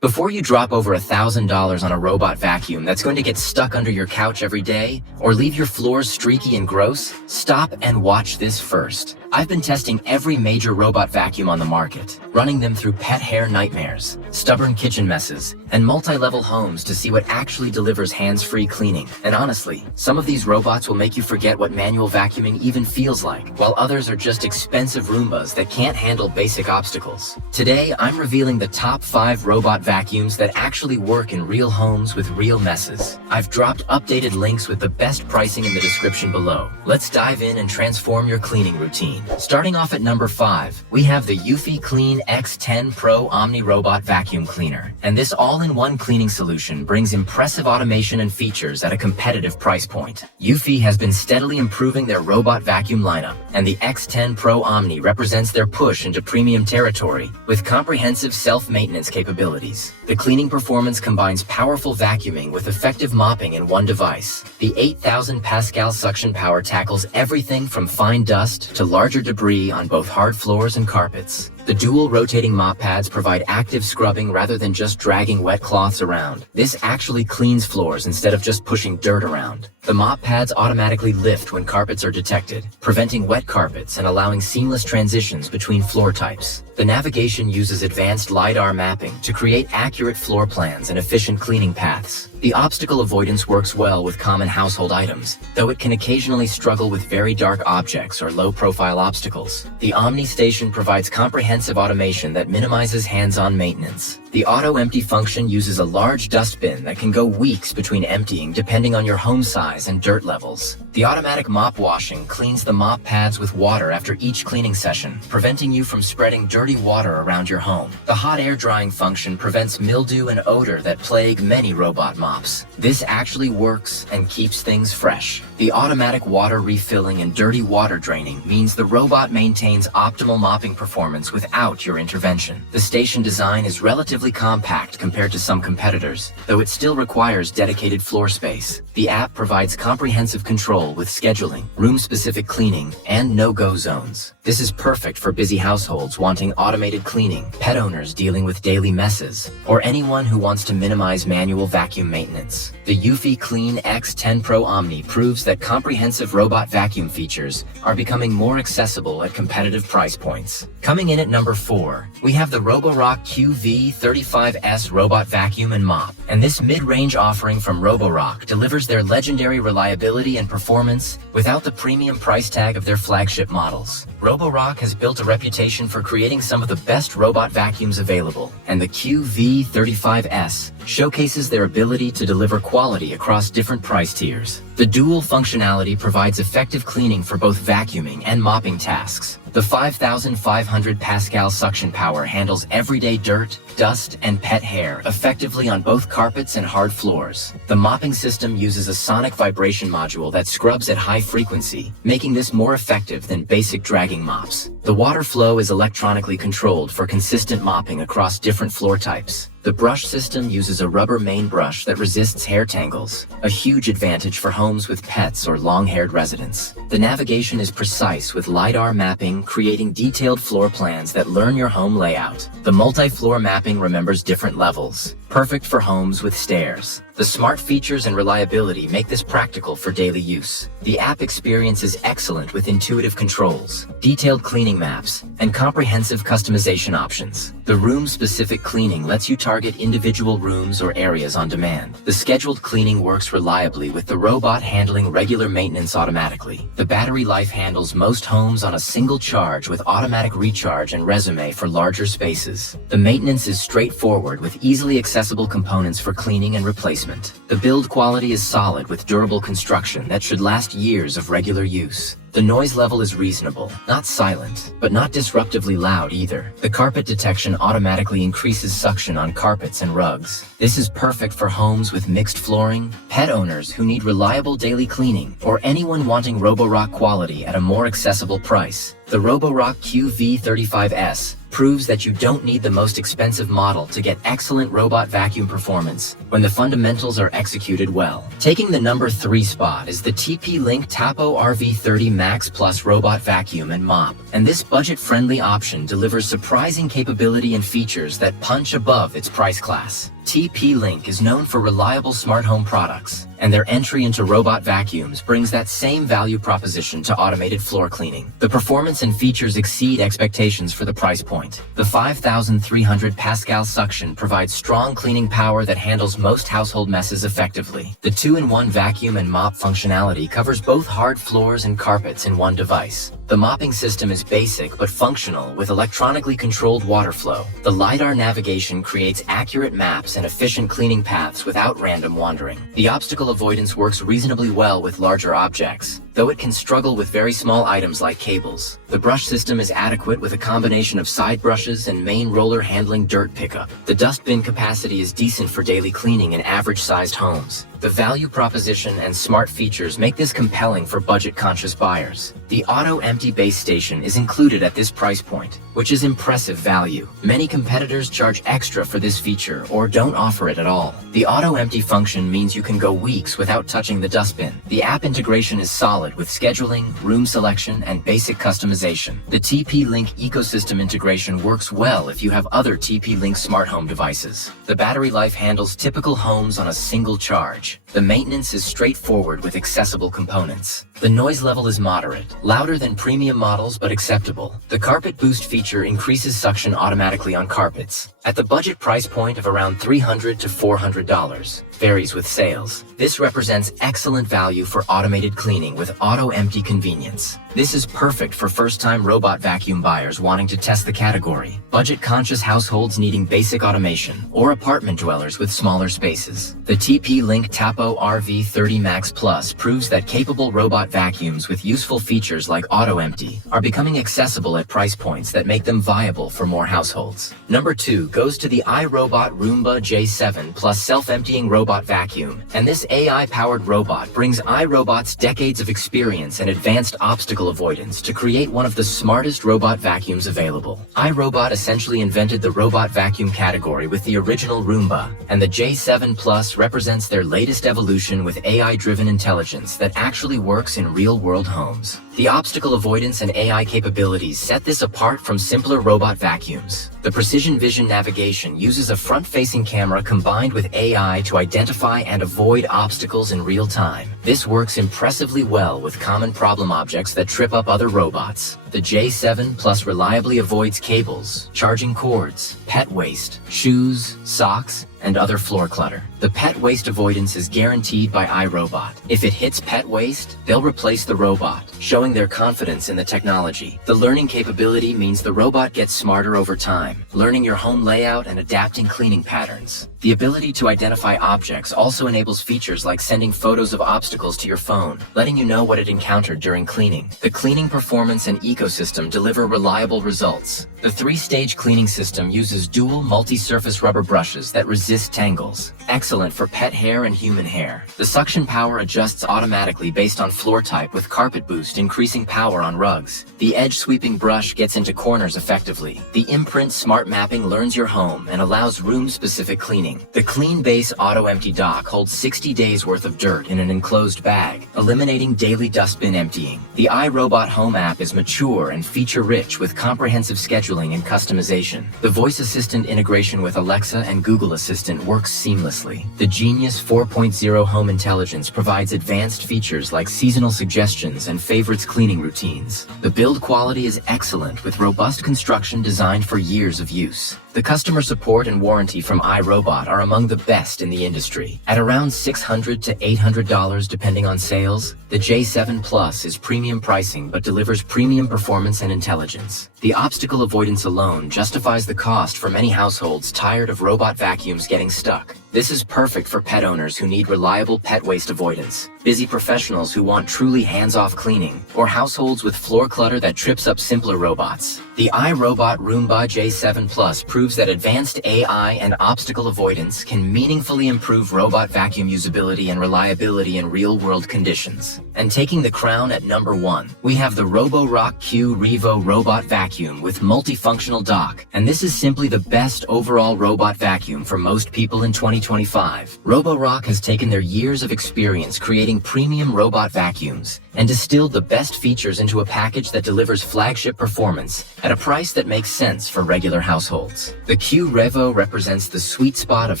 Before you drop over $1,000 on a robot vacuum that's going to get stuck under your couch every day, or leave your floors streaky and gross, stop and watch this first. I've been testing every major robot vacuum on the market, running them through pet hair nightmares, stubborn kitchen messes, and multi-level homes to see what actually delivers hands-free cleaning. And honestly, some of these robots will make you forget what manual vacuuming even feels like, while others are just expensive Roombas that can't handle basic obstacles. Today, I'm revealing the top 5 robot vacuums that actually work in real homes with real messes. I've dropped updated links with the best pricing in the description below. Let's dive in and transform your cleaning routine. Starting off at number 5, we have the Eufy Clean X10 Pro Omni Robot Vacuum Cleaner. And this all-in-one cleaning solution brings impressive automation and features at a competitive price point. Eufy has been steadily improving their robot vacuum lineup, and the X10 Pro Omni represents their push into premium territory with comprehensive self-maintenance capabilities. The cleaning performance combines powerful vacuuming with effective mopping in one device. The 8,000 Pascal suction power tackles everything from fine dust to larger debris on both hard floors and carpets. The dual rotating mop pads provide active scrubbing rather than just dragging wet cloths around. This actually cleans floors instead of just pushing dirt around. The mop pads automatically lift when carpets are detected, preventing wet carpets and allowing seamless transitions between floor types. The navigation uses advanced LiDAR mapping to create accurate floor plans and efficient cleaning paths. The obstacle avoidance works well with common household items, though it can occasionally struggle with very dark objects or low-profile obstacles. The Omni Station provides comprehensive automation that minimizes hands-on maintenance. The auto empty function uses a large dustbin that can go weeks between emptying depending on your home size and dirt levels. The automatic mop washing cleans the mop pads with water after each cleaning session, preventing you from spreading dirty water around your home. The hot air drying function prevents mildew and odor that plague many robot mops. This actually works and keeps things fresh. The automatic water refilling and dirty water draining means the robot maintains optimal mopping performance without your intervention. The station design is relatively compact compared to some competitors, though it still requires dedicated floor space. The app provides comprehensive control with scheduling, room-specific cleaning, and no-go zones. This is perfect for busy households wanting automated cleaning, pet owners dealing with daily messes, or anyone who wants to minimize manual vacuum maintenance. The Eufy Clean X10 Pro Omni proves that comprehensive robot vacuum features are becoming more accessible at competitive price points. Coming in at number 4, we have the Roborock QV 35S Robot Vacuum and Mop. And this mid-range offering from Roborock delivers their legendary reliability and performance without the premium price tag of their flagship models. Roborock has built a reputation for creating some of the best robot vacuums available, and the QV35S showcases their ability to deliver quality across different price tiers. The dual functionality provides effective cleaning for both vacuuming and mopping tasks. The 5,500 Pascal suction power handles everyday dirt, dust, and pet hair effectively on both carpets and hard floors. The mopping system uses a sonic vibration module that scrubs at high frequency, making this more effective than basic dragging mops. The water flow is electronically controlled for consistent mopping across different floor types. The brush system uses a rubber main brush that resists hair tangles, a huge advantage for homes with pets or long-haired residents. The navigation is precise with LiDAR mapping, creating detailed floor plans that learn your home layout. The multi-floor mapping remembers different levels, perfect for homes with stairs. The smart features and reliability make this practical for daily use. The app experience is excellent with intuitive controls, detailed cleaning maps, and comprehensive customization options. The room-specific cleaning lets you target individual rooms or areas on demand. The scheduled cleaning works reliably with the robot handling regular maintenance automatically. The battery life handles most homes on a single charge with automatic recharge and resume for larger spaces. The maintenance is straightforward with easily accessible components for cleaning and replacement. The build quality is solid with durable construction that should last years of regular use. The noise level is reasonable, not silent, but not disruptively loud either. The carpet detection automatically increases suction on carpets and rugs. This is perfect for homes with mixed flooring, pet owners who need reliable daily cleaning, or anyone wanting Roborock quality at a more accessible price. The Roborock QV35S proves that you don't need the most expensive model to get excellent robot vacuum performance when the fundamentals are executed well. Taking the number 3 spot is the TP-Link Tapo RV30 Max Plus Robot Vacuum and Mop, and this budget-friendly option delivers surprising capability and features that punch above its price class. TP-Link is known for reliable smart home products, and their entry into robot vacuums brings that same value proposition to automated floor cleaning. The performance and features exceed expectations for the price point. The 5,300 Pascal suction provides strong cleaning power that handles most household messes effectively. The 2-in-1 vacuum and mop functionality covers both hard floors and carpets in one device. The mopping system is basic but functional with electronically controlled water flow. The LiDAR navigation creates accurate maps and efficient cleaning paths without random wandering. The obstacle avoidance works reasonably well with larger objects, though it can struggle with very small items like cables. The brush system is adequate with a combination of side brushes and main roller handling dirt pickup. The dustbin capacity is decent for daily cleaning in average-sized homes. The value proposition and smart features make this compelling for budget-conscious buyers. The Auto Empty base station is included at this price point, which is impressive value. Many competitors charge extra for this feature or don't offer it at all. The Auto Empty function means you can go weeks without touching the dustbin. The app integration is solid with scheduling, room selection, and basic customization. The TP-Link ecosystem integration works well if you have other TP-Link smart home devices. The battery life handles typical homes on a single charge. The maintenance is straightforward with accessible components. The noise level is moderate, louder than premium models but acceptable. The carpet boost feature increases suction automatically on carpets. At the budget price point of around $300 to $400, varies with sales. This represents excellent value for automated cleaning with auto-empty convenience. This is perfect for first-time robot vacuum buyers wanting to test the category, budget-conscious households needing basic automation, or apartment dwellers with smaller spaces. The TP-Link Tapo RV30 Max Plus proves that capable robot vacuums with useful features like auto-empty are becoming accessible at price points that make them viable for more households. Number 2 goes to the iRobot Roomba J7 Plus self-emptying robot vacuum, and this AI-powered robot brings iRobot's decades of experience and advanced obstacle avoidance to create one of the smartest robot vacuums available. iRobot essentially invented the robot vacuum category with the original Roomba, and the J7 Plus represents their latest evolution with AI-driven intelligence that actually works in real-world homes. The obstacle avoidance and AI capabilities set this apart from simpler robot vacuums. The precision vision navigation uses a front-facing camera combined with AI to identify and avoid obstacles in real time. This works impressively well with common problem objects that trip up other robots. The J7 Plus reliably avoids cables, charging cords, pet waste, shoes, socks, and other floor clutter. The pet waste avoidance is guaranteed by iRobot. If it hits pet waste, they'll replace the robot, showing their confidence in the technology. The learning capability means the robot gets smarter over time, learning your home layout and adapting cleaning patterns. The ability to identify objects also enables features like sending photos of obstacles to your phone, letting you know what it encountered during cleaning. The cleaning performance and ecosystem deliver reliable results. The 3-stage cleaning system uses dual multi-surface rubber brushes that resist tangles, excellent for pet hair and human hair. The suction power adjusts automatically based on floor type with carpet boost increasing power on rugs. The edge sweeping brush gets into corners effectively. The imprint smart mapping learns your home and allows room-specific cleaning. The Clean Base Auto Empty Dock holds 60 days worth of dirt in an enclosed bag, eliminating daily dustbin emptying. The iRobot Home app is mature and feature-rich with comprehensive scheduling and customization. The voice assistant integration with Alexa and Google Assistant works seamlessly. The Genius 4.0 Home Intelligence provides advanced features like seasonal suggestions and favorites cleaning routines. The build quality is excellent with robust construction designed for years of use. The customer support and warranty from iRobot are among the best in the industry. At around $600 to $800 depending on sales, the J7 Plus is premium pricing but delivers premium performance and intelligence. The obstacle avoidance alone justifies the cost for many households tired of robot vacuums getting stuck. This is perfect for pet owners who need reliable pet waste avoidance, busy professionals who want truly hands-off cleaning, or households with floor clutter that trips up simpler robots. The iRobot Roomba J7 Plus proves proves that advanced AI and obstacle avoidance can meaningfully improve robot vacuum usability and reliability in real-world conditions. And taking the crown at number 1, we have the Roborock QV robot vacuum with multifunctional dock, and this is simply the best overall robot vacuum for most people in 2025. Roborock has taken their years of experience creating premium robot vacuums and distilled the best features into a package that delivers flagship performance at a price that makes sense for regular households. The Revo represents the sweet spot of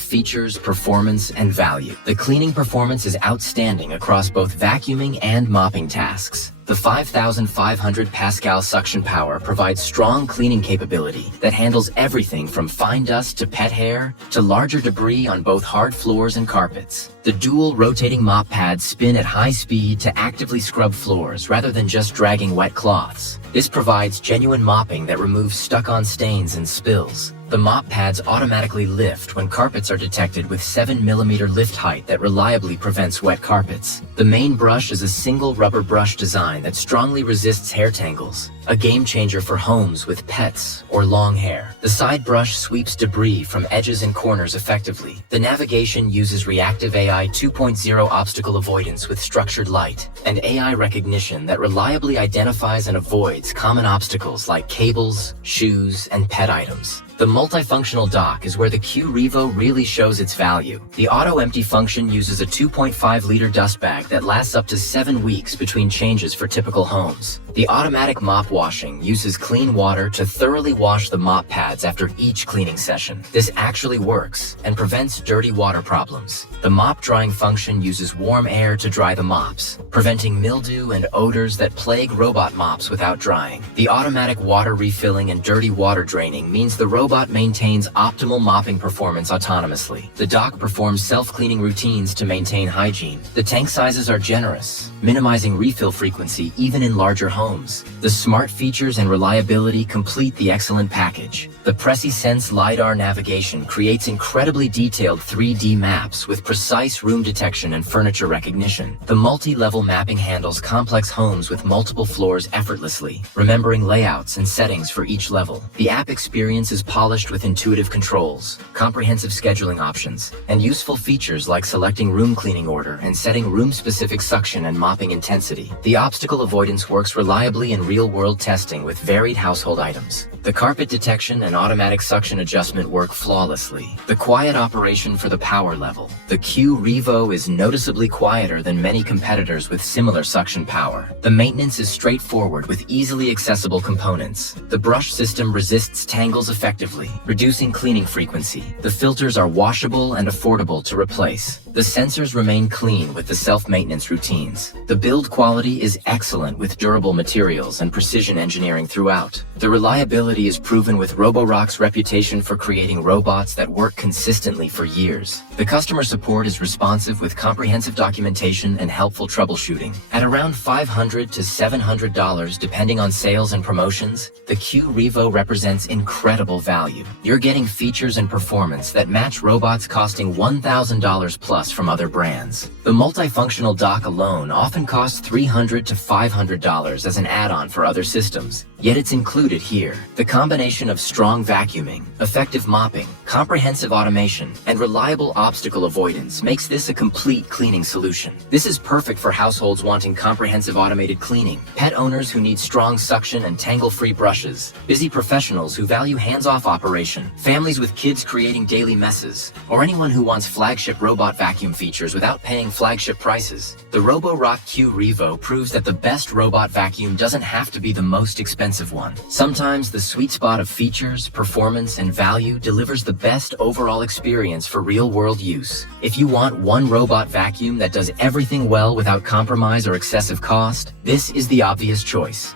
features, performance, and value. The cleaning performance is outstanding across both vacuuming and mopping tasks. The 5,500 Pascal suction power provides strong cleaning capability that handles everything from fine dust to pet hair to larger debris on both hard floors and carpets. The dual rotating mop pads spin at high speed to actively scrub floors rather than just dragging wet cloths. This provides genuine mopping that removes stuck-on stains and spills. The mop pads automatically lift when carpets are detected with 7mm lift height that reliably prevents wet carpets. The main brush is a single rubber brush design that strongly resists hair tangles, a game changer for homes with pets or long hair. The side brush sweeps debris from edges and corners effectively. The navigation uses reactive AI 2.0 obstacle avoidance with structured light and AI recognition that reliably identifies and avoids common obstacles like cables, shoes, and pet items. The multifunctional dock is where the Revo really shows its value. The auto-empty function uses a 2.5-liter dust bag that lasts up to 7 weeks between changes for typical homes. The automatic mop washing uses clean water to thoroughly wash the mop pads after each cleaning session. This actually works and prevents dirty water problems. The mop drying function uses warm air to dry the mops, preventing mildew and odors that plague robot mops without drying. The automatic water refilling and dirty water draining means the robot maintains optimal mopping performance autonomously. The dock performs self-cleaning routines to maintain hygiene. The tank sizes are generous, minimizing refill frequency even in larger homes. The smart features and reliability complete the excellent package. The PreciSense LiDAR navigation creates incredibly detailed 3D maps with precise room detection and furniture recognition. The multi-level mapping handles complex homes with multiple floors effortlessly, remembering layouts and settings for each level. The app experience is polished with intuitive controls, comprehensive scheduling options, and useful features like selecting room cleaning order and setting room-specific suction and mopping intensity. The obstacle avoidance works reliably in real-world testing with varied household items. The carpet detection and automatic suction adjustment work flawlessly. The quiet operation for the power level. The Revo is noticeably quieter than many competitors with similar suction power. The maintenance is straightforward with easily accessible components. The brush system resists tangles effectively, reducing cleaning frequency. The filters are washable and affordable to replace. The sensors remain clean with the self-maintenance routines. The build quality is excellent with durable materials and precision engineering throughout. The reliability is proven with Roborock's reputation for creating robots that work consistently for years. The customer support is responsive with comprehensive documentation and helpful troubleshooting. At around $500 to $700 depending on sales and promotions, the Revo represents incredible value. You're getting features and performance that match robots costing $1,000 plus from other brands. The multifunctional dock alone often costs $300 to $500 as an add-on for other systems, yet it's included here. The combination of strong vacuuming, effective mopping, comprehensive automation, and reliable obstacle avoidance makes this a complete cleaning solution. This is perfect for households wanting comprehensive automated cleaning, pet owners who need strong suction and tangle-free brushes, busy professionals who value hands-off operation, families with kids creating daily messes, or anyone who wants flagship robot vacuum features without paying flagship prices. The Roborock QV proves that the best robot vacuum doesn't have to be the most expensive one. Sometimes the sweet spot of features, performance, and value delivers the best overall experience for real-world use. If you want one robot vacuum that does everything well without compromise or excessive cost, this is the obvious choice.